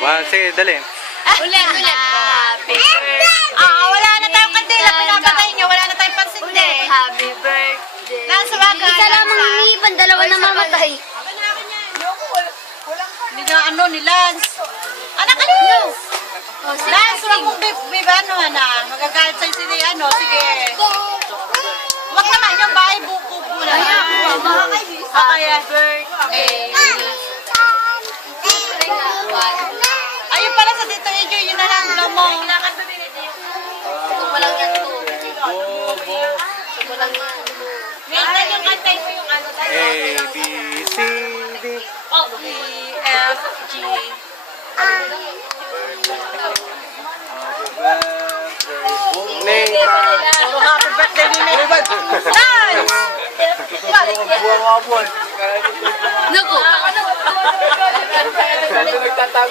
Sige, dali. Ulit. Happy birthday. Wala na tayong kandila. Pinapatay nyo. Wala na tayong pansindi. Happy birthday. Lance, wag. Isa lamang umiipan, dalawa na mamatay. Hindi na ni Lance. Anak, ano? Lance, wag mong bibano na. Magagalit sa'yo si sige. Wag naman yung bahay buko muna. Happy birthday. Ayun pala sa Tito Ejo, yun na lang, lamong. Ito lang yan to. Ito lang yan. Minsan yung kantay mo yung ano. A, B, C, D. E, F, G. Puro happy birthday ni Nate. Lance! Naku.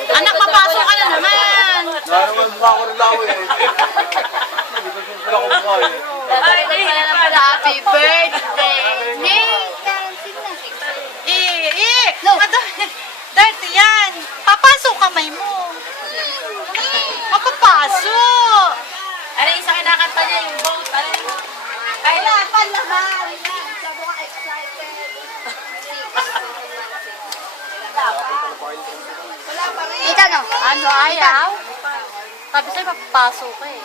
Anak, papasok ka na naman. Naraman mukha ko rin lang eh. Wala ko mukha eh. Happy birthday. Dirty yan. Papasok kamay mo. Papapasok. Ano yung isa kinakanta niya, yung boat? Ano yung... Kailangan naman. Kita no? Ano ayaw? Sabi sa'yo, papapasok ka eh.